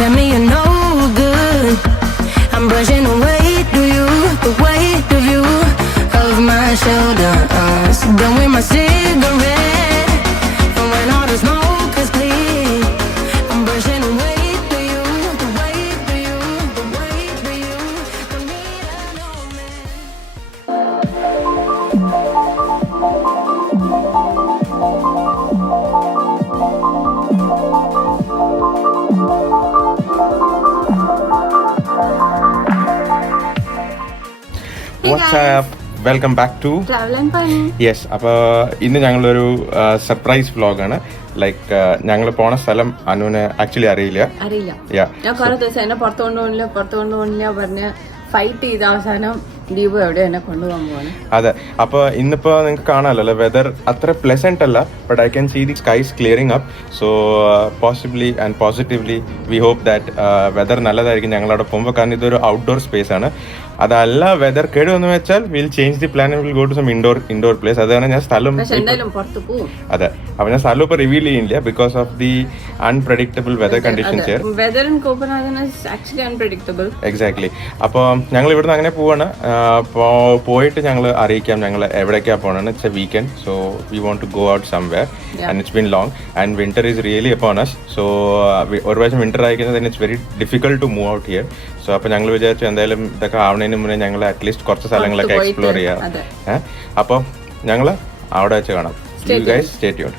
tell me you're no good. I'm brushing away to you, the weight of you, of my shoulders. Done with my cigarette, and when all the smoke is clear, I'm brushing away to you, the weight of you, the weight of you. Don't need a no man. What's up welcome back to travel and fun. Yes. അപ്പോൾ ഇന്ന് ഞങ്ങളൊരു surprise വ്ളോഗാണ്. Like ഞങ്ങൾ പോണ സ്ഥലം അനുവിന് actually അറിയില്ല. ഞാൻ കുറെ ദിവസം എന്നെ പുറത്തു കൊണ്ടുപോകണില്ല പറഞ്ഞ് ഫൈറ്റ് ചെയ്ത അവസാനം ദീപു എവിടെ എന്നെ കൊണ്ടുപോകാൻ പോവാണ്. അതെ. അപ്പോൾ ഇന്നിപ്പോൾ നിങ്ങൾക്ക് കാണാമല്ലോ വെദർ അത്ര പ്ലെസന്റ് അല്ല, but I can see the skies clearing up. So possibly and positively we hope that weather നല്ലതായിരിക്കും ഞങ്ങളവിടെ പോകുമ്പോൾ. കാരണം ഇതൊരു ഔട്ട്ഡോർ സ്പേസ് ആണ്. അതല്ല വെദർ കേടുവെന്ന് വെച്ചാൽ will change the plan and will go to some indoor place. അതാണ് ഞാൻ സ്ഥലം. അതെ. അപ്പൊ ഞാൻ സ്ഥലം ഇപ്പൊ റിവീൽ ചെയ്യില്ല because of the unpredictable whether conditions. Exactly. അപ്പോൾ ഞങ്ങൾ ഇവിടുന്ന് അങ്ങനെ പോവാണ്. പോയിട്ട് ഞങ്ങൾ അറിയിക്കാം ഞങ്ങൾ എവിടേക്കാ പോകണമെന്ന്. It's a weekend, so we want to go out somewhere and it's been long and winter is really upon us. So ഒരു പ്രാവശ്യം വിന്റർ ആയിക്കുന്നത് it's very difficult to move out here. So അപ്പോൾ ഞങ്ങൾ വിചാരിച്ചു എന്തായാലും ഇതൊക്കെ ആവണതിന് മുന്നേ ഞങ്ങൾ അറ്റ്ലീസ്റ്റ് കുറച്ച് സ്ഥലങ്ങളൊക്കെ എക്സ്പ്ലോർ ചെയ്യാം. അപ്പോൾ ഞങ്ങൾ അവിടെ വെച്ച് കാണാം. You guys stay tuned.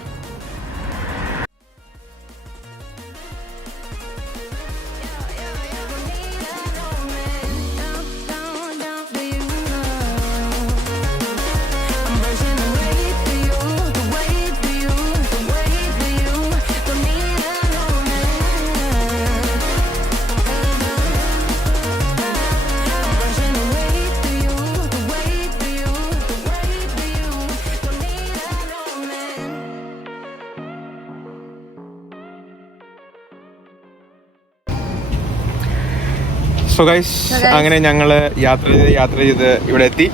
So guys അങ്ങനെ ഞങ്ങള് യാത്ര ചെയ്ത് ഇവിടെ എത്തി.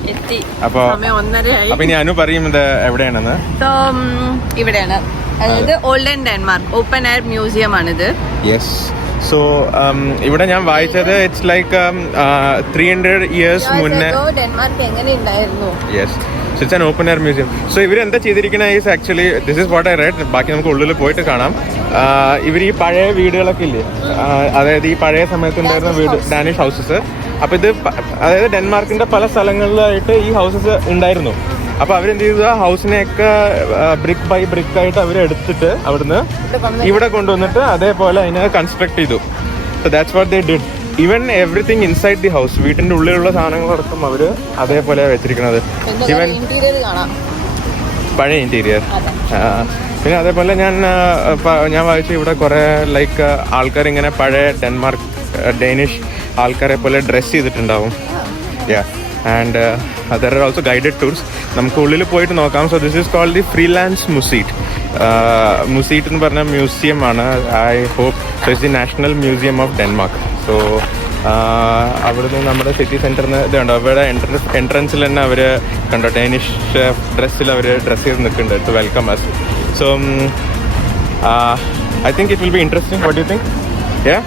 അപ്പൊ ഇനി അനു പറയും ഇത് എവിടെയാണെന്ന്. ഇവിടെയാണ്, അതായത് old Denmark open air museum ആണിത്. യെസ്. സോ ഇവിടെ ഞാൻ വായിച്ചത് ഇറ്റ്സ് ലൈക്ക് 300 years മുന്നേ ഡെൻമാർക്ക് എങ്ങനെ ഉണ്ടായിരുന്നു. Yes. So it's an open air museum. So ഇവരെന്താ ചെയ്തിരിക്കുന്നത് is actually this is what I read. ബാക്കി നമുക്ക് ഉള്ളിൽ പോയിട്ട് കാണാം. ഇവർ ഈ പഴയ വീടുകളൊക്കെ ഇല്ലേ, അതായത് ഈ പഴയ സമയത്തുണ്ടായിരുന്ന വീട്, ഡാനിഷ് ഹൗസസ്. അപ്പോൾ ഇത് അതായത് ഡെൻമാർക്കിന്റെ പല സ്ഥലങ്ങളിലായിട്ട് ഈ ഹൗസസ് ഉണ്ടായിരുന്നു. അപ്പോൾ അവരെന്ത് ചെയ്തു, ആ ഹൗസിനെയൊക്കെ ബ്രിക്ക് ബൈ ബ്രിക്ക് ആയിട്ട് അവർ എടുത്തിട്ട് അവിടുന്ന് ഇവിടെ കൊണ്ടുവന്നിട്ട് അതേപോലെ അതിനെ കൺസ്ട്രക്ട് ചെയ്തു. So that's what they did. Even everything inside the house, വീട്ടിന്റെ ഉള്ളിലുള്ള സാധനങ്ങളടക്കം അവര് അതേപോലെ വെച്ചിരിക്കുന്നത്. ഈവൻ പഴയ ഇന്റീരിയർ. പിന്നെ അതേപോലെ ഞാൻ വായിച്ചു ഇവിടെ കുറെ ലൈക്ക് ആൾക്കാർ ഇങ്ങനെ പഴയ ഡേനിഷ് ആൾക്കാരെ പോലെ ഡ്രസ് ചെയ്തിട്ടുണ്ടാവും. And there are also guided tours. നമുക്ക് ഉള്ളിൽ പോയിട്ട് നോക്കാം. So this is called the Frilandsmuseet. Museet എന്ന് പറഞ്ഞ മ്യൂസിയം ആണ്. I hope so it's the national museum of Denmark. So അവിടുന്ന് നമ്മുടെ സിറ്റി സെൻറ്ററിൽ നിന്ന് ഇതുണ്ടോ, അവിടെ എൻട്രൻസിൽ തന്നെ അവർ കണ്ടോ ഡേനിഷ് ഡ്രസ്സിൽ അവർ ഡ്രസ്സ് ചെയ്ത് നിൽക്കുന്നുണ്ട് to welcome us. So I think it will be interesting. What you think? Yeah,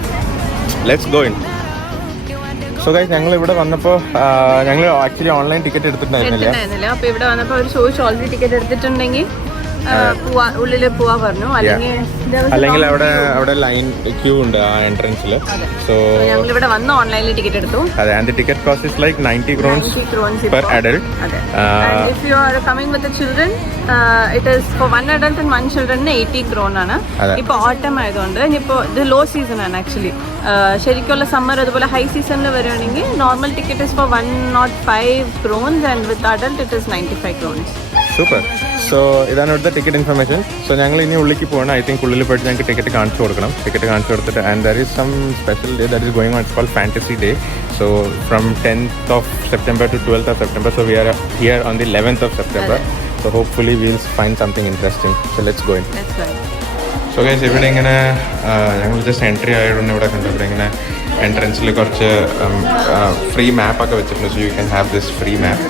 let's go in. So guys ഞങ്ങൾ ഇവിടെ വന്നപ്പോൾ ഞങ്ങൾ ആക്ച്വലി ഓൺലൈൻ ടിക്കറ്റ് എടുത്തിട്ടുണ്ടായിരുന്നില്ല. അപ്പോൾ ഇവിടെ വന്നപ്പോൾ അവർ ചോദിച്ചു ഓൾറെഡി ടിക്കറ്റ് എടുത്തിട്ടുണ്ടെങ്കിൽ ഉള്ളിൽ പോവാ പറഞ്ഞു, അല്ലെങ്കിൽ അവിടെ ലൈൻ ക്യൂ ഉണ്ട് ആ എൻട്രൻസിൽ. സോ ഞങ്ങൾ ഇവിടെ വന്ന് ഓൺലൈനിൽ ടിക്കറ്റ് എടുത്തു. അതെ. And the ticket cost is like 90 crowns per adult. And if you are coming with the children, it is for one adult and one children 80 crown ആണ്. ഇപ്പോൾ ഓട്ടം ആയതുകൊണ്ട് ഇപ്പോൾ ഇത് ലോ സീസൺ ആണ് ആക്ച്വലി. ശരിക്കുള്ള സമ്മർ അതുപോലെ ഹൈ സീസണിൽ വരുവാണെങ്കിൽ normal ticket is for 105 crowns and with adult it is 95 crowns. Super. So ഇതാണ് ഇവിടുത്തെ ടിക്കറ്റ് ഇൻഫർമേഷൻ. സോ ഞങ്ങൾ ഇനി ഉള്ളിലേക്ക് പോകണം. ഐ തിങ്ക് ഉള്ളിൽ പോയിട്ട് ഞങ്ങൾക്ക് ടിക്കറ്റ് കാണിച്ചു കൊടുക്കണം. ടിക്കറ്റ് കാണിച്ചു കൊടുത്തിട്ട് and there is some special day that is going on. It's called fantasy day. So from 10th of September to 12th of September. So we are here on the 11th of September. So hopefully we'll find something interesting. So let's go in. So guys ഇവിടെ ഇങ്ങനെ ഞങ്ങൾ just entry ആയതുകൊണ്ട് ഇവിടെ കണ്ടു ഇവിടെ ഇങ്ങനെ എൻട്രൻസിൽ കുറച്ച് free മാപ്പൊക്കെ വെച്ചിട്ടുണ്ട്. So you can have this free map.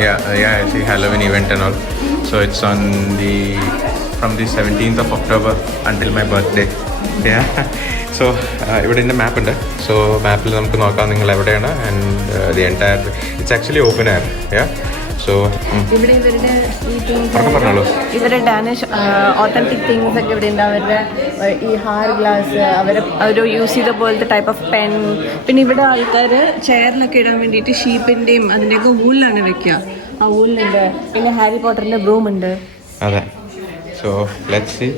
Yeah, I see Halloween event and all. So it's on the from the 17th of October until my birthday. So ഇവിടെ എൻ്റെ മാപ്പ് ഉണ്ട്. സോ മാപ്പിൽ നമുക്ക് നോക്കാം നിങ്ങൾ എവിടെയാണ്. And the entire it's actually open air. So ഇവിടെ ഇവരുടെ പറഞ്ഞോളൂ. ഇവരുടെ ഡാനിഷ് ഓത്തന്റിക് തിങ്സ് ഒക്കെ ഇവിടെ ഉണ്ട്. അവരുടെ ഈ ഹാർ ഗ്ലാസ് അവർ യൂസ് ചെയ്ത പോലത്തെ ടൈപ്പ് ഓഫ് പെൻ. പിന്നെ ഇവിടെ ആൾക്കാർ ചെയറിലൊക്കെ ഇടാൻ വേണ്ടിയിട്ട് ഷീപ്പിൻ്റെയും അതിൻ്റെയൊക്കെ വൂളിലാണ് വെക്കുക. ആ വൂളിനുണ്ട്. പിന്നെ ഹാരി പോട്ടറിൻ്റെ ബ്രൂം ഉണ്ട്. അതെ. So let's see.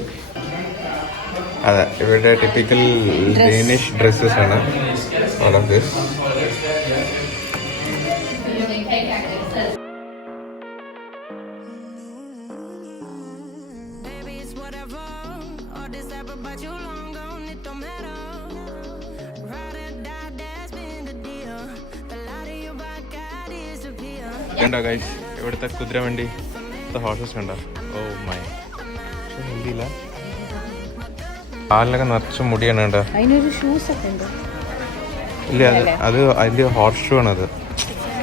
അതെ, ഇവരുടെ ടിപ്പിക്കൽ ഡേനിഷ് ഡ്രസ്സസ് ആണ് ഓൾ ഓഫ് ദിസ്. കണ്ടോ ഗൈസ് ഇവിടുത്തെ കുതിരവണ്ടി ഹോർസസ് കണ്ടോ? Oh my, ഹിന്ദിയില്ല. കാലിനൊക്കെ നിറച്ച് മുടിയാണ് കേട്ടോ. അതിനൊരു ഷൂസ് ഒക്കെ ഉണ്ട്. ഇല്ല, അത് അതിൻ്റെ ഹോർസ് ഷൂ ആണത്.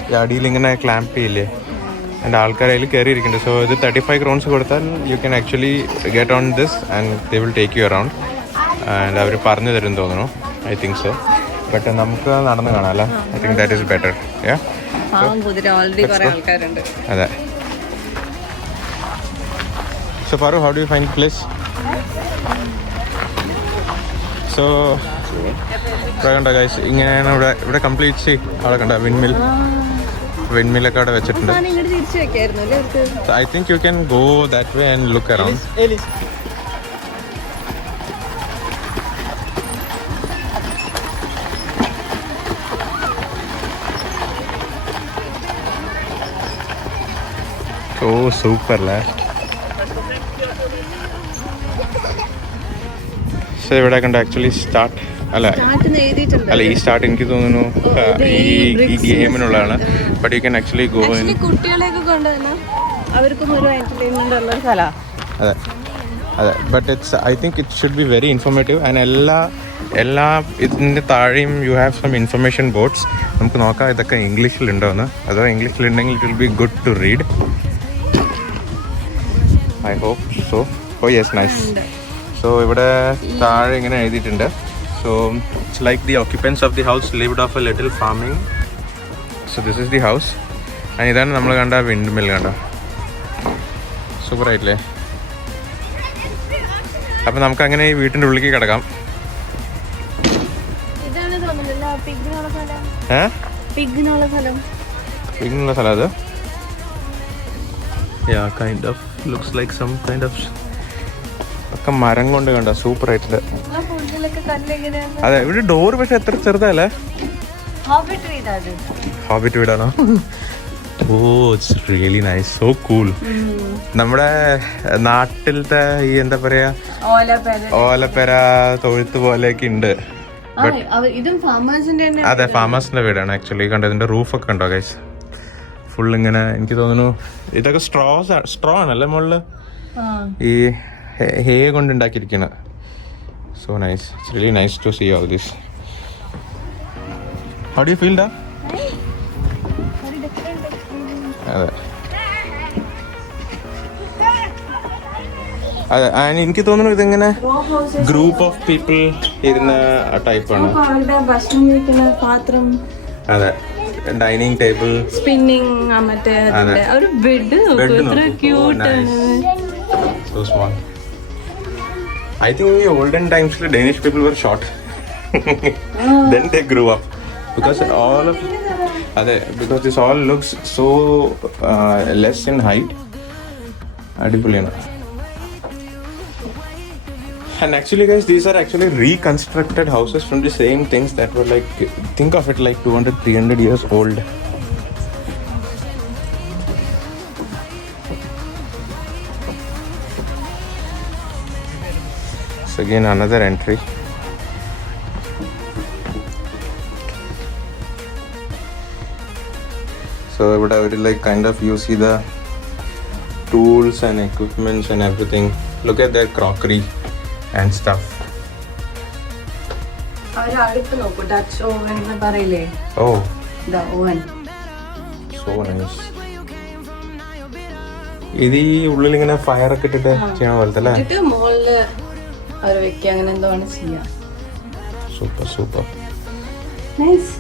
ഈ അടിയിൽ ഇങ്ങനെ ക്ലാമ്പ് ചെയ്യില്ലേ, എൻ്റെ ആൾക്കാർ അതിൽ കയറിയിരിക്കുന്നുണ്ട്. സോ ഇത് 35 crowns കൊടുത്താൽ you can actually get on this and they will take you around. And അവർ പറഞ്ഞു തരും തോന്നുന്നു. I think so. ബട്ട് നമുക്ക് നടന്ന് കാണാം അല്ലേ? I think that is better. അതെ. So Paru, how do you find place? So കണ്ട ഗൈസ്, ഇങ്ങനെയാണ് ഇവിടെ കംപ്ലീറ്റ് അവിടെ കണ്ട വിൻമില്ലൊക്കെ അവിടെ വെച്ചിട്ടുണ്ട്. I think you can go that way and look around. Oh super അല്ലേ? സോ ഇവിടെ കണ്ട ആക്ച്വലി സ്റ്റാർട്ട് അല്ല ഈ സ്റ്റാർട്ട് എനിക്ക് തോന്നുന്നു ഈ ഗെയിമിനുള്ളതാണ്. But you can actually go in. കുട്ടികളെയൊക്കെ കൊണ്ടുവന്നാൽ അവർക്കും ഒരു എന്റർടൈൻമെന്റ് ഉള്ള സ്ഥലമാണ്. അതെ. But it's I think it should be very informative. And എല്ലാ ഇതിൻ്റെ താഴെയും you have some information boards. നമുക്ക് നോക്കാം ഇതൊക്കെ ഇംഗ്ലീഷിലുണ്ടോയെന്ന്. അതോ ഇംഗ്ലീഷിലുണ്ടെങ്കിൽ it will be good to read. I hope so. Oh yes, nice. So ഇവിടെ താഴെ ഇങ്ങനെ എഴുതിയിട്ടുണ്ട്. So it's like the occupants of the house lived of A little farming. So this is the house. And ഇതാണ് നമ്മൾ കണ്ട wind mill. കണ്ടോ? Super ആയിട്ടില്ലേ? അപ്പം നമുക്ക് അങ്ങനെ ഈ വീട്ടിൻ്റെ ഉള്ളിലേക്ക് കിടക്കാം. പിഗ്നുള്ള സ്ഥലം അത്. Yeah, kind of looks like some kind of. ഒക്കെ മരം കൊണ്ട് കണ്ട സൂപ്പർ ആയിട്ടുണ്ട്. അതെ, ഇവിടെ ഡോർ പക്ഷെ എത്ര ചെറുതല്ലേ? ഹോബിറ്റ് വീടാണോ? Oh it's really nice. So cool. നമ്മുടെ നാട്ടിലത്തെ ഈ എന്താ പറയാ ഓലപ്പേര തൊഴുത്ത് പോലെയൊക്കെ ഉണ്ട്. അതെ, ഫാമേഴ്സിന്റെ വീടാണ് ആക്ച്വലി. കണ്ടോ ഇതിന്റെ റൂഫൊക്കെ ഉണ്ടോ ഗൈസ്? ഫുൾ ഇങ്ങനെ എനിക്ക് തോന്നുന്നു ഇതൊക്കെ സ്ട്രോ ആണല്ലേ മുകളില് ഈ ഹേ കൊണ്ട് ഉണ്ടാക്കിയിരിക്കണ. So nice. It's really nice to see all this. How do you feel that? അതെ. അതെ, എനിക്ക് തോന്നുന്നു ഇതിങ്ങനെ ഗ്രൂപ്പ് ഓഫ് പീപ്പിൾ ഇരുന്ന ടൈപ്പാണ്. അതെ, ഡൈനിങ് ടേബിൾ, സ്പിന്നിങ്, മറ്റേ ഒരു bed. So small. I think in the olden times the Danish people were short. Then they grew up because this all looks so less in height. Adipuliyana. And actually guys, these are actually reconstructed houses from the same things that were like, think of it like 200-300 years old. So again another entry. So I would like kind of you see the tools and equipments and everything. Look at their crockery and stuff. Dutch oven na parille. Oh, the oven. So nice. ഇത് ഈ ഉള്ളിലിങ്ങനെ ഫയറൊക്കെ ഇട്ടിട്ട് ചെയ്യണ പോലത്തെ അല്ലേ? എന്നിട്ട് മുകളില് അവർ വെക്കുക, അങ്ങനെ എന്തോ ആണ് ചെയ്യാം. Super super. Nice.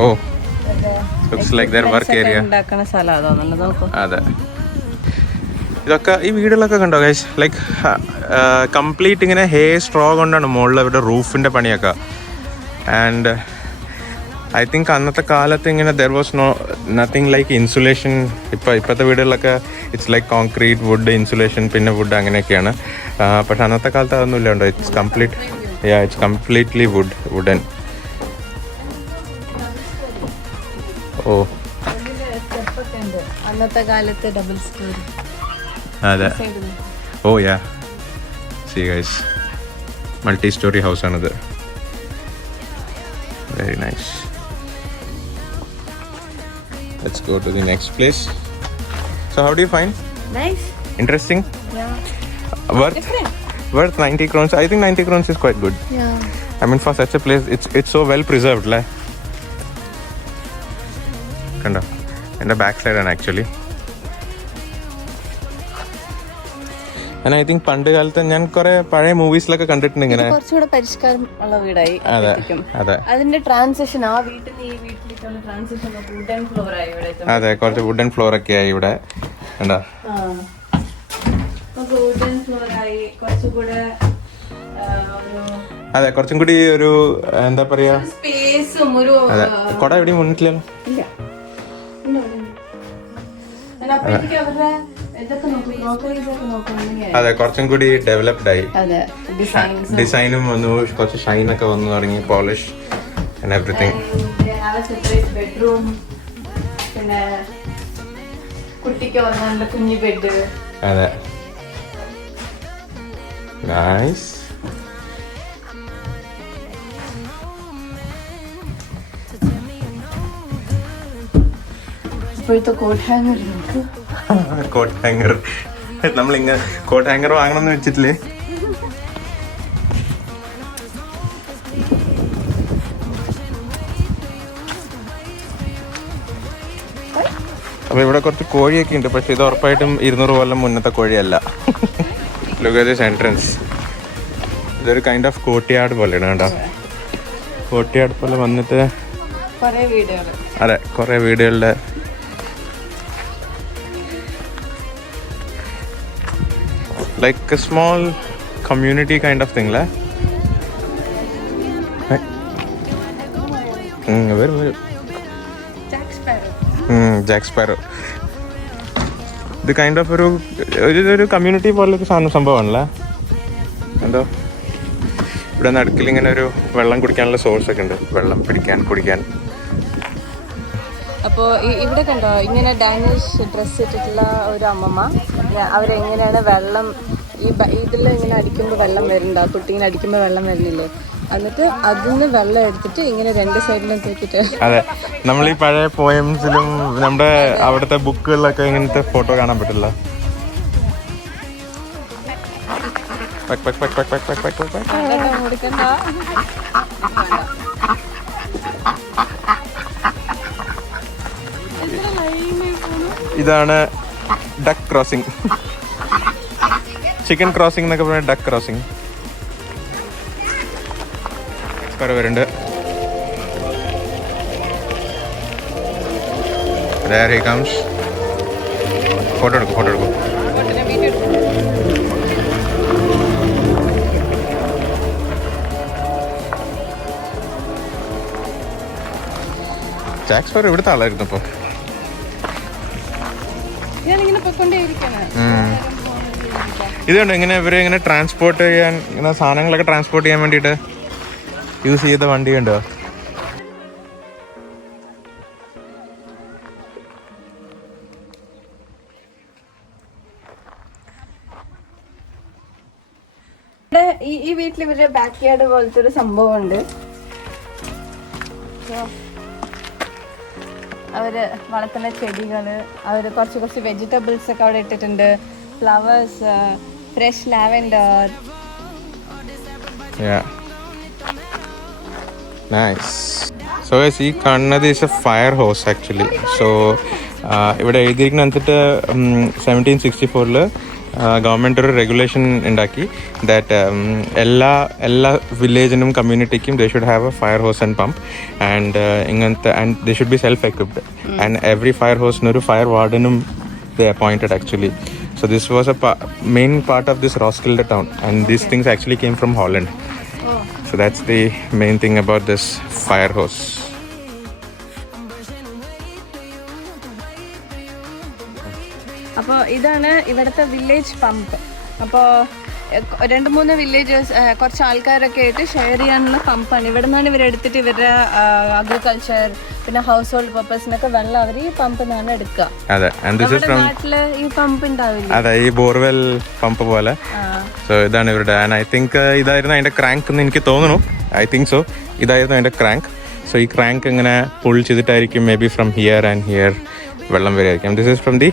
Oh looks like their work area. ഉണ്ടാക്കുന്ന സ്ഥലം തോന്നുന്നുണ്ട്. നോക്കൂ. അതെ, ഇതൊക്കെ ഈ വീടുകളൊക്കെ കണ്ടോ ഗൈസ്? ലൈക്ക് കംപ്ലീറ്റ് ഇങ്ങനെ ഹേ സ്ട്രോ കൊണ്ടാണ് മുകളിൽ ഇവിടെ റൂഫിൻ്റെ പണിയൊക്കെ. ആൻഡ് ഐ തിങ്ക് അന്നത്തെ കാലത്ത് ഇങ്ങനെ there was nothing like insulation. ഇപ്പോഴത്തെ വീടുകളിലൊക്കെ it's like concrete, wood, insulation, പിന്നെ വുഡ് അങ്ങനെയൊക്കെയാണ്. പക്ഷെ അന്നത്തെ കാലത്ത് അതൊന്നും ഇല്ല. It's completely wooden. ഓ അന്നത്തെ കാലത്ത് ഡബിൾ സ്റ്റോറി. അതെ. Oh yeah, see guys, multi storey house ആണിത്. Very nice. Let's go to the next place. So how do you find? Nice. Interesting? Yeah. Worth 90 crowns. I think 90 crowns is quite good. Yeah. I mean, for such a place, it's so well preserved, la. Kanda. And the back side and actually. And I think പണ്ട് കാലത്ത് ഞാൻ കുറെ പഴയ മൂവീസിലൊക്കെ കണ്ടിട്ടുണ്ട് ഇങ്ങനെ. കുറച്ചുകൂടെ പരിഷ്കാരം ഉള്ള വീടായി. അതെ. അതിന്റെ ട്രാൻസിഷൻ, ആ വീട്ടിൽ നിന്ന് ഈ വീട്ടിലേക്കുള്ള ട്രാൻസിഷൻ വുഡൻ ഫ്ലോർ ആയി ഇവിടെ. അതെ, കുറച്ച് വുഡൻ ഫ്ലോർ ഒക്കെ ആയി ഇവിടെ. കണ്ടോ? വുഡൻ ഫ്ലോർ ആയി. കുറച്ചുകൂടെ അതെ, കുറച്ചും കൂടി ഒരു എന്താ പറയാ, സ്പേസും ഒരു. അതെ, കൊട എവിടെയും മുന്നിട്ടില്ലല്ലോ. ഇല്ല. അതെ, കുറച്ചും കൂടി ഡെവലപ്ഡ് ആയി. ഡിസൈനും വന്നു, കുറച്ച് ഷൈൻ ഒക്കെ വന്നു തുടങ്ങി, പോളിഷ് ആൻഡ് എവറിത്തിങ്. ബെഡ്റൂം, പിന്നെ കുട്ടിക്ക് വന്നുള്ള കുഞ്ഞു ബെഡ്. അതെ, നൈസ്. ഇപ്പോഴത്തെ കോട്ട് ഹാങ്ങർ. കോട്ട് ഹാങ്ങർ, നമ്മളിങ്ങനെ കോട്ട് ഹാങ്ങർ വാങ്ങണമെന്ന് വെച്ചിട്ടില്ലേ? അപ്പൊ ഇവിടെ കുറച്ച് കോഴിയൊക്കെ ഉണ്ട്. പക്ഷെ ഇത് ഉറപ്പായിട്ടും 200 കൊല്ലം മുന്നത്തെ കോഴിയല്ല. Look at this entrance. ഇതൊരു കൈൻഡ് ഓഫ് കോർട്ട്യാർഡ് പോലെയാണ് കേട്ടോ. കോർട്ട്യാർഡ് പോലെ വന്നിട്ട് അതെ, കുറെ വീടുകളുടെ like a small community kind of thing, la. Where? Jack Sparrow. The kind of ഒരു കമ്മ്യൂണിറ്റി പോലൊരു സംഭവമാണല്ലേ. എന്തോ ഇവിടെ നടുക്കിൽ ഇങ്ങനെ ഒരു വെള്ളം കുടിക്കാനുള്ള സോഴ്സ് ഒക്കെ ഉണ്ട്, വെള്ളം കുടിക്കാൻ. അപ്പോൾ ഇവിടെ കണ്ടോ, ഇങ്ങനെ ഡാനിഷ് ഡ്രസ്സ് ഇട്ടിട്ടുള്ള ഒരു അമ്മമ്മ, അവരെങ്ങനെയാണ് വെള്ളം ഇതിൽ ഇങ്ങനെ അടിക്കുമ്പോൾ വെള്ളം വരുന്നുണ്ട്, ആ കുട്ടി ഇങ്ങനെ അടിക്കുമ്പോൾ വെള്ളം വരുന്നില്ലേ, എന്നിട്ട് അതിന് വെള്ളം എടുത്തിട്ട് ഇങ്ങനെ രണ്ട് സൈഡിലും തൂക്കിട്ട്. അതെ, നമ്മൾ ഈ പഴയ പോയംസിലും നമ്മുടെ അവിടുത്തെ ബുക്കുകളിലൊക്കെ ഇങ്ങനത്തെ ഫോട്ടോ കാണാൻ പറ്റില്ല. ഇതാണ് ഡക്ക് ക്രോസിംഗ്, ചിക്കൻ ക്രോസിംഗ് എന്നൊക്കെ പറഞ്ഞ ഡക്ക് ക്രോസിംഗ്. വരുന്നുണ്ട്. There he comes. ഫോട്ടോ എടുക്കും. ജാക്ക് സ്പാരോ ഇവിടുത്തെ ആളായിരുന്നു. ഇപ്പോൾ ഇതുണ്ട് ഇങ്ങനെ ഇങ്ങനെ ട്രാൻസ്പോർട്ട് ചെയ്യാൻ, ഇങ്ങനെ സാധനങ്ങളൊക്കെ ട്രാൻസ്പോർട്ട് ചെയ്യാൻ വേണ്ടിയിട്ട് യൂസ് ചെയ്ത വണ്ടി ഉണ്ടോ? ഈ വീട്ടിൽ ഇവരുടെ ബാക്ക് യാർഡ് പോലത്തെ ഒരു സംഭവം ഉണ്ട്. അവര് വളർത്തുന്ന ചെടികള്, അവര് കുറച്ച് വെജിറ്റബിൾസ് ഒക്കെ അവിടെ ഇട്ടിട്ടുണ്ട്. Flowers, fresh lavender. Nice. So ഈ കാണുന്നത് is a fire hose actually. So ഇവിടെ എഴുതിയിരിക്കുന്ന അനുസരിച്ച് 1764 ഗവൺമെൻറ് ഒരു റെഗുലേഷൻ ഉണ്ടാക്കി ദാറ്റ് എല്ലാ വില്ലേജിനും കമ്മ്യൂണിറ്റിക്കും they should have a fire hose and pump and ഇങ്ങനത്തെ and they should be self equipped and every fire ഹോസിനൊരു ഫയർ വാർഡനും they appointed actually. So this was a main part of this Roskilde town, and these things actually came from Holland. So that's the main thing about this fire hose. അപ്പോൾ ഇതാണ് ഇവിടുത്തെ village pump. അപ്പോൾ 2-3 villages കുറച്ച് ആൾക്കാരൊക്കെ ആയിട്ട് share ചെയ്യാനുള്ള പമ്പാണ്. ഇവിടെ നിന്നാണ് ഇവരെടുത്തിട്ട് ഇവരുടെ അഗ്രികൾച്ചർ പിന്നെ ഹൗസ് ഹോൾഡ് പർപ്പസിനൊക്കെ വെള്ളം അവർ ഈ പമ്പിൽ നിന്നാണ് എടുക്കുക. നാട്ടില് ഈ പമ്പ് ഉണ്ടാവില്ല. അതെ, ഈ ബോർവെൽ പമ്പ് പോലെ. സോ ഇതാണ് ഇവരുടെ. ആൻഡ് ഐ തിങ്ക് ഇതായിരുന്നു അതിന്റെ ക്രാങ്ക് എന്ന് എനിക്ക് തോന്നുന്നു. ഐ തിങ്ക് സോ ഇതായിരുന്നു അതിന്റെ ക്രാങ്ക്. സോ ഈ ക്രാങ്ക് ഇങ്ങനെ പുൾ ചെയ്തിട്ടായിരിക്കും maybe from here and here വെള്ളം വരെയായിരിക്കും. This is from the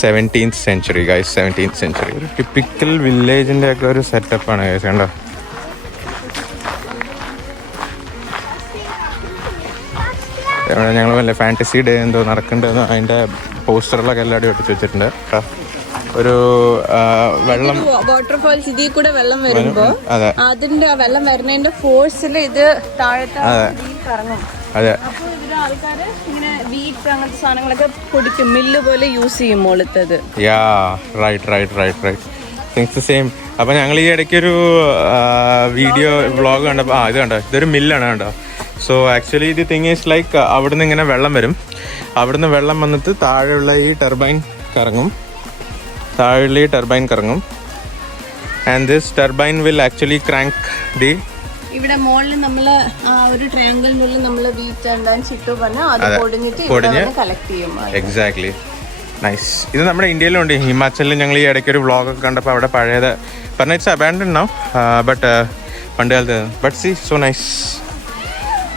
17th century guys, 17th century. ഒരു ടിപ്പിക്കൽ വില്ലേജിന്റെ ഒക്കെ ഒരു സെറ്റപ്പാണ് ഗൈസ്. കണ്ടോ, ഞങ്ങൾ വല്ല ഫാൻറ്റസി ഡേ എന്തോ നടക്കേണ്ടതെന്ന് അതിന്റെ പോസ്റ്ററുകളൊക്കെ എല്ലാവരും ഒട്ടിച്ച് വെച്ചിട്ടുണ്ട്. ഒരു വെള്ളം വാട്ടർഫാൾസ് ഇതിൽ കൂടെ വെള്ളം വരുമ്പോ അതിന്റെ വെള്ളം വരുന്നതിന്റെ ഫോഴ്സിൽ ഇത് താഴത്തെ കറങ്ങും. അതെ, ആൾക്കാര് ഇങ്ങനെ വീറ്റ് അങ്ങനത്തെ സാധനങ്ങളൊക്കെ പൊടിക്കും, മില്ല് പോലെ യൂസ് ചെയ്യും മുകളിലത്തത്. സെയിം. അപ്പൊ ഞങ്ങൾ ഈ ഇടയ്ക്ക് ഒരു വീഡിയോ വ്ളോഗ് കണ്ടപ്പോൾ ഇത് കണ്ടോ, ഇതൊരു മില്ലാണ് കണ്ടോ. So actually the thing is like അവിടുന്ന് ഇങ്ങനെ വെള്ളം വരും, അവിടുന്ന് വെള്ളം വന്നിട്ട് താഴെയുള്ള ഈ ടർബൈൻ കറങ്ങും, and this turbine will actually crank the. ഇവിടെ മുകളിൽ നമ്മള് ഒരു ട്രയാങ്കിളിനുള്ളിൽ നമ്മള് വീറ്റ് എന്തായാലും ചിട്ടു പറഞ്ഞാൽ അത് പൊടിഞ്ഞിട്ട് കളക്ട് ചെയ്യും. Exactly, nice. ഇത് നമ്മുടെ ഇന്ത്യയിലുണ്ട്. ഹിമാചലിൽ ഞങ്ങൾ ഈ ഇടയ്ക്ക് ഒരു വ്ളോഗൊക്കെ കണ്ടപ്പോൾ അവിടെ പഴയത് പറഞ്ഞ ഇറ്റ്സ് അബാൻഡൻ നൗ, ബട്ട് പണ്ട് കാലത്ത്. But see so nice,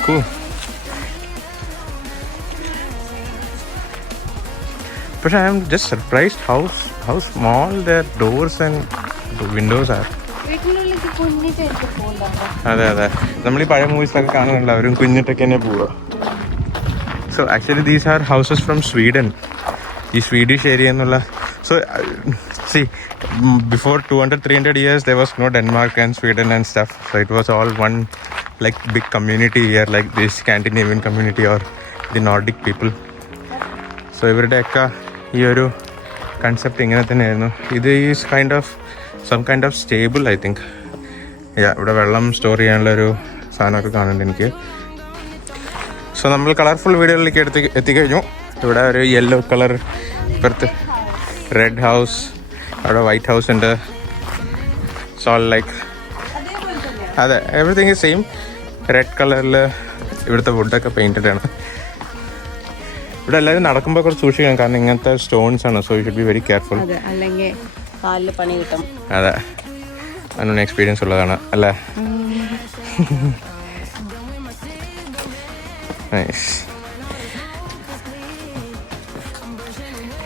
cool. പക്ഷേ I am just surprised how small their doors and windows are. അതെ, നമ്മൾ ഈ പഴയ മൂവീസിലൊക്കെ കാണുന്നുണ്ട്, അവരും കുഞ്ഞിട്ടൊക്കെ തന്നെ പോവുക. So actually these are houses from Sweden, ഈ സ്വീഡിഷ് ഏരിയ എന്നുള്ള. So C before 200-300 years there was no Denmark and Sweden and stuff, so it was all one like big community here, like the Scandinavian community or the Nordic people. So ഇവരുടെയൊക്കെ ഈ ഒരു concept ഇങ്ങനെ തന്നെയായിരുന്നു. ഇത് is some kind of stable I think. ഇവിടെ വെള്ളം store ചെയ്യാനുള്ളൊരു സാധനമൊക്കെ കാണുന്നുണ്ട് എനിക്ക്. സോ നമ്മൾ കളർഫുൾ വീഡിയോയിലേക്ക് എത്തിക്കഴിഞ്ഞു. ഇവിടെ ഒരു യെല്ലോ കളർ, ഇപ്പുറത്ത് റെഡ് ഹൗസ്, അവിടെ വൈറ്റ് ഹൗസ് ഉണ്ട്. സോ ലൈക്ക് അതെ, എവറിത്തിങ് ഈസ് സെയിം. റെഡ് കളറിൽ ഇവിടുത്തെ വുഡൊക്കെ പെയിൻറ്റഡ് ആണ്. ഇവിടെ എല്ലാവരും നടക്കുമ്പോൾ കുറച്ച് സൂക്ഷിക്കണം, കാരണം ഇങ്ങനത്തെ സ്റ്റോൺസ് ആണ്. So you should be very careful, അല്ലെങ്കിൽ കാലിൽ പണി കിട്ടും. അതെ, അതിനൊന്നും എക്സ്പീരിയൻസ് ഉള്ളതാണ് അല്ലേ.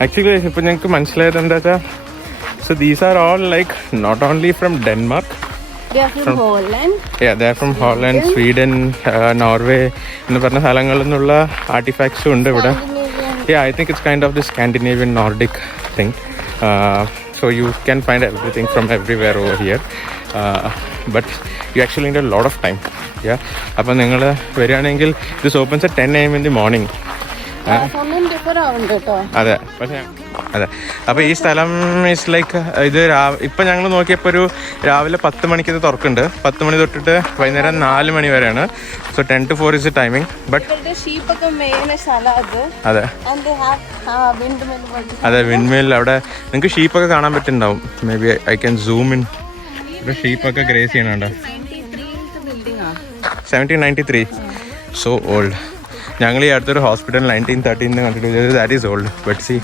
ആക്ച്വലി ഇപ്പം ഞങ്ങൾക്ക് മനസ്സിലായത് എന്താ വെച്ചാൽ, so these are all like not only from Denmark, they are from Holland, Sweden, Norway എന്ന് പറഞ്ഞ സ്ഥലങ്ങളിൽ നിന്നുള്ള ആർട്ടിഫാക്ട്സും ഉണ്ട് ഇവിടെ. I think it's kind of the Scandinavian Nordic thing. So you can find everything from everywhere over here, but you actually need a lot of time. അപ്പോൾ നിങ്ങൾ വരികയാണെങ്കിൽ this opens at 10 AM in the morning. അതെ, പക്ഷേ അതെ. അപ്പോൾ ഈ സ്ഥലം is like ഇത് ഇപ്പം ഞങ്ങൾ നോക്കിയപ്പോൾ ഒരു രാവിലെ 10 മണിക്ക് ഇത് തുറക്കുന്നുണ്ട്. 10 മണി തൊട്ടിട്ട് വൈകുന്നേരം 4 മണി വരെയാണ്. So 10 to 4 is the timing. But അതെ, വിൻഡ്മിൽ അവിടെ നിങ്ങൾക്ക് ഷീപ്പൊക്കെ കാണാൻ പറ്റുന്നുണ്ടാവും. Maybe I can zoom in. ഇവിടെ ഷീപ്പൊക്കെ ഗ്രേസ് ചെയ്യണുണ്ടോ. 1793. So old. ഞങ്ങൾ ഈ അടുത്തൊരു ഹോസ്പിറ്റൽ 1913 കണ്ടിട്ട് that is old, but see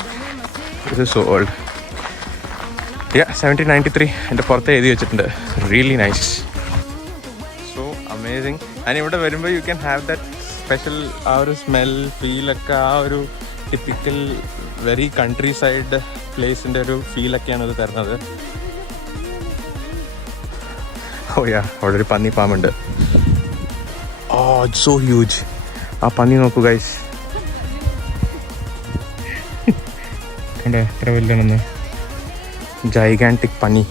ഇത് സോ ഓൾഡ്. 1793 എൻ്റെ പുറത്ത് എഴുതി വെച്ചിട്ടുണ്ട്. Really nice, so amazing. And ഇവിടെ വരുമ്പോൾ you can have that special ആ ഒരു സ്മെൽ ഫീലൊക്കെ, ആ ഒരു ടിപ്പിക്കൽ വെരി കൺട്രി സൈഡ് പ്ലേസിൻ്റെ ഒരു ഫീലൊക്കെയാണ് ഇത് തരുന്നത്. ഓ യാ, അവിടെ ഒരു പന്നിപ്പാമ്പുണ്ട്. It's so huge. ആ പന്നി നോക്കൂ ഗൈസ്, കണ്ടോ എത്ര വലുതാണെന്ന്. ജൈഗാൻറ്റിക് പന്നി.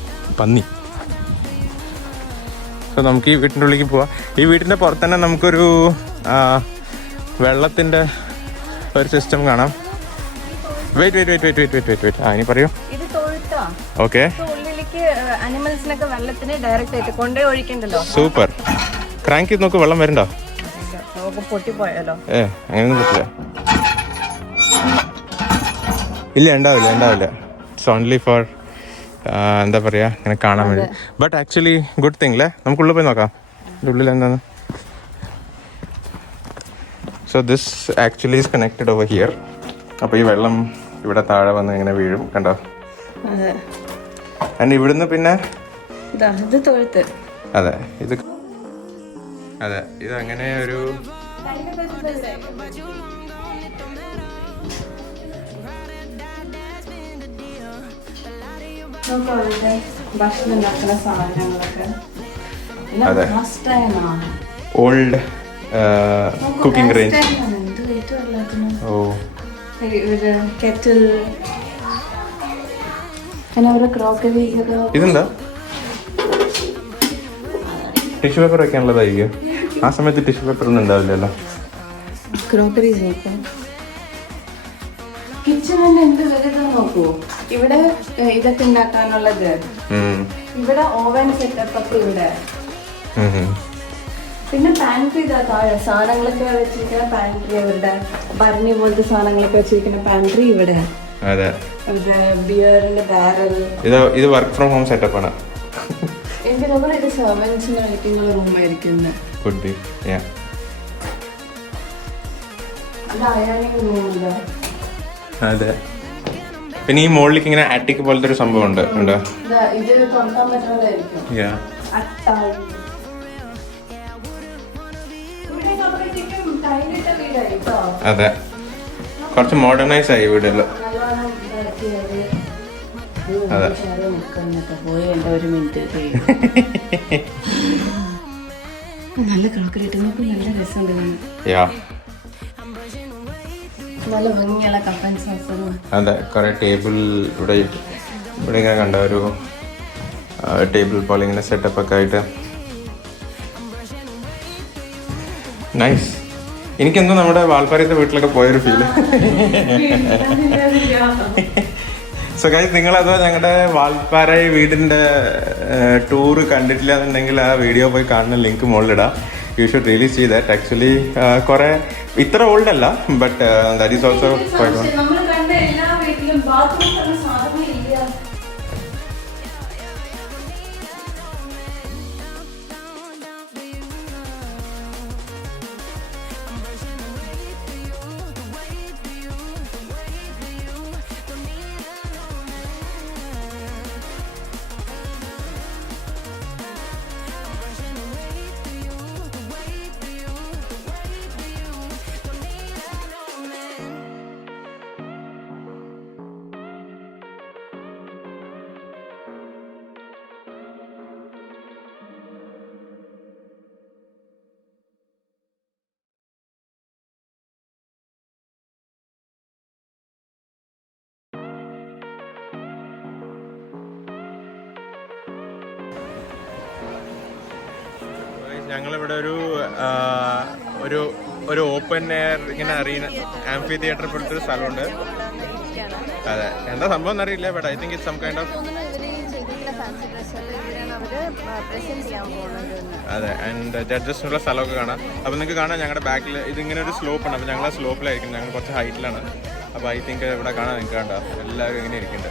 സോ നമുക്ക് ഈ വീട്ടിൻ്റെ ഉള്ളിലേക്ക് പോവാം. ഈ വീട്ടിൻ്റെ പുറത്ത് തന്നെ നമുക്കൊരു വെള്ളത്തിൻ്റെ ഒരു സിസ്റ്റം കാണാം. വെയിറ്റ്. ഇനി പറയൂ. ഇത് തൊഴുത്താ. ഓക്കെ, ഉള്ളിലേക്ക് അനിമൽസിനൊക്കെ വെള്ളത്തിന് ഡയറക്റ്റ് ആയിട്ട് കൊണ്ടേ ഒഴിക്കണ്ടല്ലോ. സൂപ്പർ. ക്രാങ്ക് ചെയ്ത് നോക്ക്, വെള്ളം വരണ്ടോ? പൊട്ടിപ്പോയാലോ? അങ്ങനെയൊന്നും പറ്റില്ല. ഇല്ല, ഉണ്ടാവില്ല. ഇറ്റ്സ് ഓൺലി ഫോർ എന്താ പറയുക, ഇങ്ങനെ കാണാൻ വേണ്ടി. ബട്ട് ആക്ച്വലി ഗുഡ് തിങ് അല്ലേ. നമുക്കുള്ളിൽ പോയി നോക്കാം ഉള്ളിൽ എന്താണ്. So this actually is connected over here. അപ്പോൾ ഈ വെള്ളം ഇവിടെ താഴെ വന്ന് ഇങ്ങനെ വീഴും, കണ്ടോ? ആൻഡ് ഇവിടുന്ന് പിന്നെ ഇത് തൊഴുത്ത്. അതെ, ഇത് അങ്ങനെ ഒരു ഭക്ഷണം ഉണ്ടാക്കുന്ന സാധനങ്ങളൊക്കെ old cooking range. Kettle, crockery. ഇതെന്താ? ടിഷ്യൂ പേപ്പർ വെക്കാനുള്ളതായിരിക്കും. ആ സമയത്ത് ടിഷ്യൂ പേപ്പർ ഒന്നും ഉണ്ടാവില്ലല്ലോ. ക്രോക്കറീസ് കിച്ചൺ തന്നെ എന്ത് വലുതാ നോക്കൂ. ഇവിടെ ഇതൊക്കെ ഉണ്ടാക്കാനുള്ളത്, ഇവിടെ ഓവൻ സെറ്റപ്പ് ഒക്കെ ഇവിടെ. പിന്നെ പാൻട്രി ഇതാ താഴെ സാധനങ്ങളൊക്കെ വെച്ചിരിക്കുന്ന പാൻട്രി, അവരുടെ ഭരണി പോലത്തെ സാധനങ്ങളൊക്കെ വെച്ചിരിക്കുന്ന പാൻട്രി ഇവിടെ. ബിയറിന്റെ ബാരൽ. ഇത് വർക്ക് ഫ്രം ഹോം സെറ്റപ്പ് ആണ്. എനിക്ക് തോന്നുന്നു ഇത് സെർവൻസിന് കളിക്കുന്ന റൂമായിരിക്കും. അതെ. പിന്നെ ഈ മുകളിലേക്ക് ഇങ്ങനെ അറ്റിക് പോലത്തെ ഒരു സംഭവം ഉണ്ട്. അതെ, കുറച്ച് മോഡേണൈസ് ആയി വീടുകൾ. അതെ, നല്ല ക്രോക്കറി ഇട്ട് നോക്കും, നല്ല രസമുണ്ട്. നല്ല ഭംഗിയുള്ള കപ്പൻ സോസും. അതെ, കുറെ ടേബിൾ ഇവിടെ ഇങ്ങനെ കണ്ട ഒരു ടേബിൾ പോലെ ഇങ്ങനെ സെറ്റപ്പ് ഒക്കെ ആയിട്ട് നൈസ്. എനിക്കെന്തോ നമ്മുടെ വാൽപ്പാറയത്തെ വീട്ടിലൊക്കെ പോയൊരു ഫീല്. സോ ഗൈസ്, നിങ്ങളതോ ഞങ്ങളുടെ വാൽപ്പാറ വീടിൻ്റെ ടൂറ് കണ്ടിട്ടില്ല എന്നുണ്ടെങ്കിൽ ആ വീഡിയോ പോയി കാണുന്ന ലിങ്ക് മുകളിലിടാം. You should really see that. Actually കുറെ ഇത്ര ഓൾഡ് അല്ല, but that is also quite old. ഞങ്ങളിവിടെ ഒരു ഓപ്പൺ എയർ ഇങ്ങനെ അറിയുന്ന ആംഫി തിയേറ്റർ പോലത്തെ ഒരു സ്ഥലമുണ്ട്. അതെ, എന്താ സംഭവം എന്നറിയില്ല, but I think it's some kind of. അതെ, ആൻഡ് ജഡ്ജസിനുള്ള സ്ഥലമൊക്കെ കാണാം. അപ്പോൾ നിങ്ങൾക്ക് കാണാം ഞങ്ങളുടെ ബാക്കിൽ ഇതിങ്ങനെ ഒരു സ്ലോപ്പാണ്. അപ്പോൾ ഞങ്ങൾ ആ സ്ലോപ്പിലായിരിക്കും, ഞങ്ങൾ കുറച്ച് ഹൈറ്റിലാണ്. അപ്പോൾ ഐ തിങ്ക് ഇവിടെ കാണാൻ നിങ്ങൾക്ക് കണ്ടോ എല്ലാവരും ഇങ്ങനെ ഇരിക്കുന്നുണ്ട്.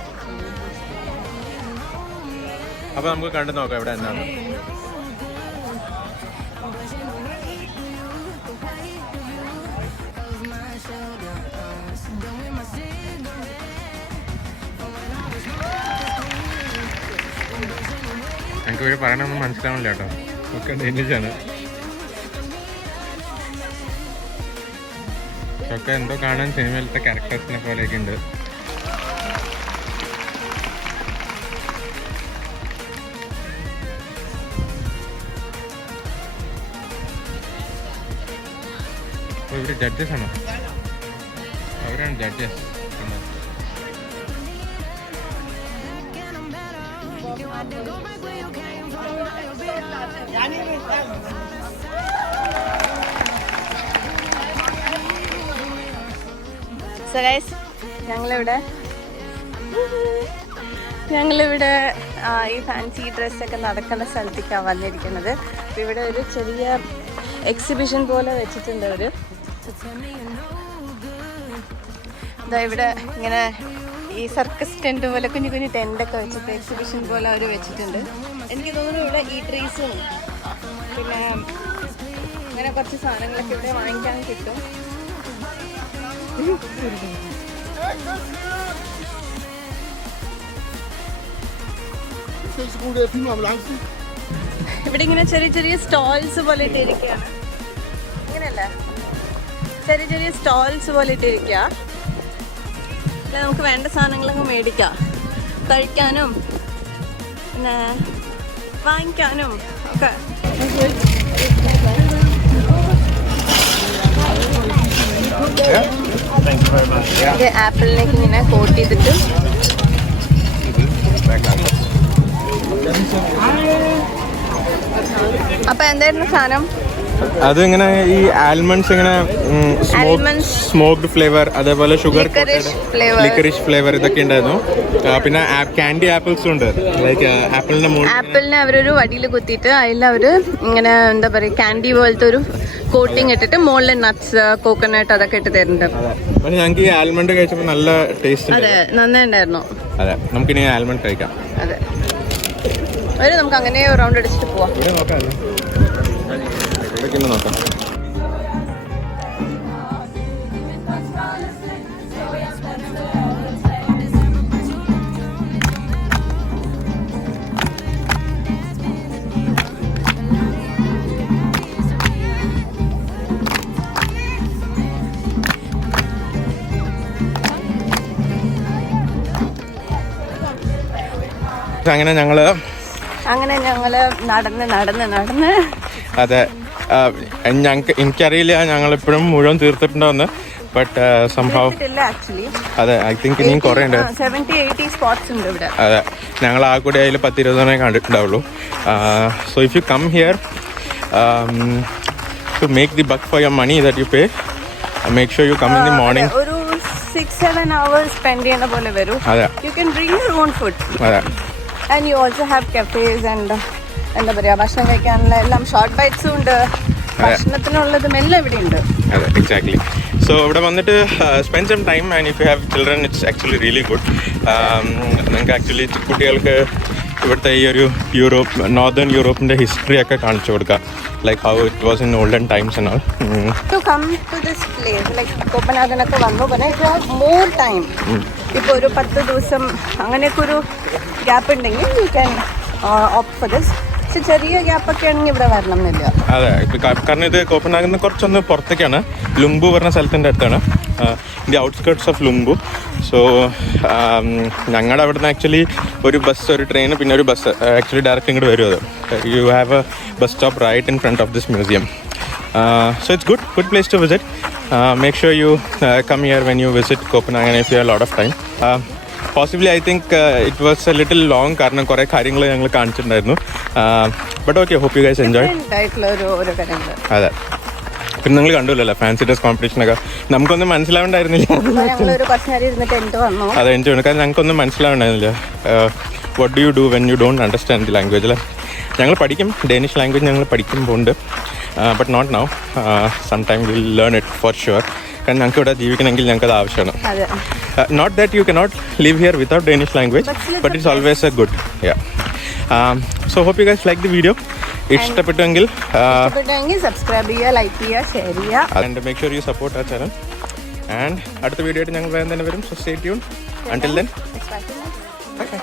അപ്പോൾ നമുക്ക് കണ്ടു നോക്കാം ഇവിടെ എന്താണ്. എനിക്ക് ഒരു പറയണമൊന്നും മനസ്സിലാവില്ല കേട്ടോ, ഒക്കെ ഡേഞ്ചാണ്. ഒക്കെ എന്തോ കാണാൻ സിനിമയിലത്തെ ക്യാരക്ടേഴ്സിനെ പോലെയൊക്കെ ഉണ്ട്. ഇവർ ജഡ്ജസ് ആണോ? അവരാണ് ജഡ്ജസ്. സോ ഗൈസ്, ഞങ്ങളിവിടെ ഈ ഫാൻസി ഡ്രസ്സൊക്കെ നടക്കുന്ന സ്ഥലത്തേക്കാണ് വന്നിരിക്കുന്നത്. അപ്പോൾ ഇവിടെ ഒരു ചെറിയ എക്സിബിഷൻ പോലെ വെച്ചിട്ടുണ്ട് അവർ. ഇതാ ഇവിടെ ഇങ്ങനെ ഈ സർക്കസ് ടെൻറ്റ് പോലെ കുഞ്ഞു കുഞ്ഞു ടെൻറ്റൊക്കെ വെച്ചിട്ട് എക്സിബിഷൻ പോലെ അവർ വെച്ചിട്ടുണ്ട്. എനിക്ക് തോന്നുന്നു ഇവിടെ ഈ ട്രീസും പിന്നെ അങ്ങനെ കുറച്ച് സാധനങ്ങളൊക്കെ ഇവിടെ വാങ്ങിക്കാൻ കിട്ടും. ഇവിടെ ഇങ്ങനെ ചെറിയ ചെറിയ സ്റ്റോൾസ് പോലെ ഇട്ടിരിക്കുകയാണ്. ഇങ്ങനെയല്ലേ, ചെറിയ ചെറിയ സ്റ്റോൾസ് പോലെ ഇട്ടിരിക്കുക. അല്ല, നമുക്ക് വേണ്ട സാധനങ്ങളൊക്കെ മേടിക്കാം, കഴിക്കാനും പിന്നെ വാങ്ങിക്കാനും ഒക്കെ. ആപ്പിളിലേക്ക് ഇങ്ങനെ കോട്ട് ചെയ്തിട്ട് അപ്പൊ എന്തായിരുന്നു സാധനം? അത് ഇങ്ങനെ ഈ ആൽമണ്ട്സ് ഇങ്ങനെ സ്മോക്ഡ് ഫ്ലേവർ, അതേപോലെ ഷുഗർ ലിക്കറിഷ് ഫ്ലേവർ ഇതൊക്കെ ഉണ്ടായിരുന്നു. പിന്നെ കാൻഡി ആപ്പിൾസും ഉണ്ട്. ലൈക്ക് ആപ്പിളിനെ അവരൊരു വടിയിൽ കുത്തിയിട്ട് അതിൽ അവര് ഇങ്ങനെ എന്താ പറയുക കാൻഡി പോലത്തെ ഒരു കോട്ടിങ് ഇട്ടിട്ട് മുകളിൽ നട്ട്സ് കോക്കനട്ട് അതൊക്കെ ഇട്ട് തരുന്നുണ്ട്. ഞങ്ങൾക്ക് ഈ ആൽമണ്ട് കഴിച്ചപ്പോൾ നല്ല ടേസ്റ്റ്. അതെ, നന്നായിട്ടുണ്ടായിരുന്നു. അതെ, നമുക്കിനി ആൽമണ്ട് കഴിക്കാം. അതെ, നമുക്ക് അങ്ങനെ റൗണ്ട് അടിച്ചിട്ട് പോവാം. നോക്കാം. അങ്ങനെ ഞങ്ങള് നടന്ന് അതെ, എനിക്കറിയില്ല ഞങ്ങളിപ്പോഴും മുഴുവൻ തീർത്തിട്ടുണ്ടോന്ന്. ബട്ട് സംഭവം അതെ, ഐ തിങ്ക് ഇനിയും കുറേ ഉണ്ട്. അതെ, ഞങ്ങൾ ആ കൂടി അതിൽ 10-20 കണ്ടിട്ടുണ്ടാവുള്ളൂ. So if you come here to make the buck for your money that you pay, make sure you come in the morning. 6-7 hours spend ചെയ്യുന്ന പോലെ വരും. അതെ, you can bring your own food. അതെ, and you also have cafes and എന്താ പറയുക, ഭക്ഷണം കഴിക്കാനുള്ള എല്ലാം ഷോർട്ട് ബൈറ്റ്സും ഉണ്ട്, ഭക്ഷണത്തിനുള്ളതും എല്ലാം ഇവിടെ ഉണ്ട്. അതെ, എക്സാക്ട്ലി. സോ ഇവിടെ വന്നിട്ട് spend some time, and if you have children it's actually really good. നിങ്ങൾക്ക് ആക്ച്വലി കുട്ടികൾക്ക് ഇവിടുത്തെ ഈ ഒരു നോർത്തേൺ യൂറോപ്പിൻ്റെ ഹിസ്റ്ററി ഒക്കെ കാണിച്ചു കൊടുക്കുക, like how it was in olden times and all. To come to this place like കോപ്പൻഹാഗനൊക്കെ വന്നു പറഞ്ഞാൽ മോർ ടൈം, ഇപ്പോൾ ഒരു 10 ദിവസം അങ്ങനെയൊക്കെ ഒരു ഗ്യാപ്പ് ഉണ്ടെങ്കിൽ you can opt for this. ചെറിയ ഗ്യാപ്പൊക്കെ ആണെങ്കിൽ ഇവിടെ വരണം എന്നില്ല. അതെ, കാരണം ഇത് കോപ്പൻഹാഗനിൽ കുറച്ചൊന്ന് പുറത്തേക്കാണ്. ലുംബു പറഞ്ഞ സ്ഥലത്തിൻ്റെ അടുത്താണ്, ദി ഔട്ട്സ്കേർട്സ് ഓഫ് ലുംബു. സോ ഞങ്ങളുടെ അവിടെ നിന്ന് ആക്ച്വലി ഒരു ട്രെയിൻ പിന്നെ ഒരു ബസ് ആക്ച്വലി ഡയറക്റ്റ് ഇങ്ങോട്ട് വരും. അത് you have a bus stop right in front of this museum. So it's good place to visit. Make sure you come here when you visit Copenhagen if you have a lot of time. Possibly I think it was a little long കാരണം കുറേ കാര്യങ്ങൾ ഞങ്ങൾ കാണിച്ചിട്ടുണ്ടായിരുന്നു. But okay, hope you guys enjoy. അതെ, പിന്നെ നിങ്ങൾ കണ്ടില്ലല്ലോ fancy dress കോമ്പറ്റീഷനൊക്കെ. നമുക്കൊന്നും മനസ്സിലാവണ്ടായിരുന്നില്ല. അതെ, എനിക്ക് വേണം, കാരണം ഞങ്ങൾക്കൊന്നും മനസ്സിലാവണ്ടായിരുന്നില്ല. What do you do when you don't understand the language അല്ലേ. ഞങ്ങൾ പഠിക്കും, ഡേനിഷ് ലാംഗ്വേജ് ഞങ്ങൾ പഠിക്കുമ്പോണ്ട്, but not now. Some time will learn it for sure. കാരണം ഞങ്ങൾക്ക് ഇവിടെ ജീവിക്കണമെങ്കിൽ ഞങ്ങൾക്ക് അത് ആവശ്യമാണ്. Not that you cannot live here without Danish language, but it's always a good. So hope you guys like the video. ഇഷ്ടപ്പെട്ടെങ്കിൽ subscribe ചെയ്യുക, like ചെയ്യുക, ഷെയർ ചെയ്യുക, and make sure U support our channel. And അടുത്ത video ആയിട്ട് ഞങ്ങൾ വേഗം തന്നെ വരും. So stay tune. Until then, bye by.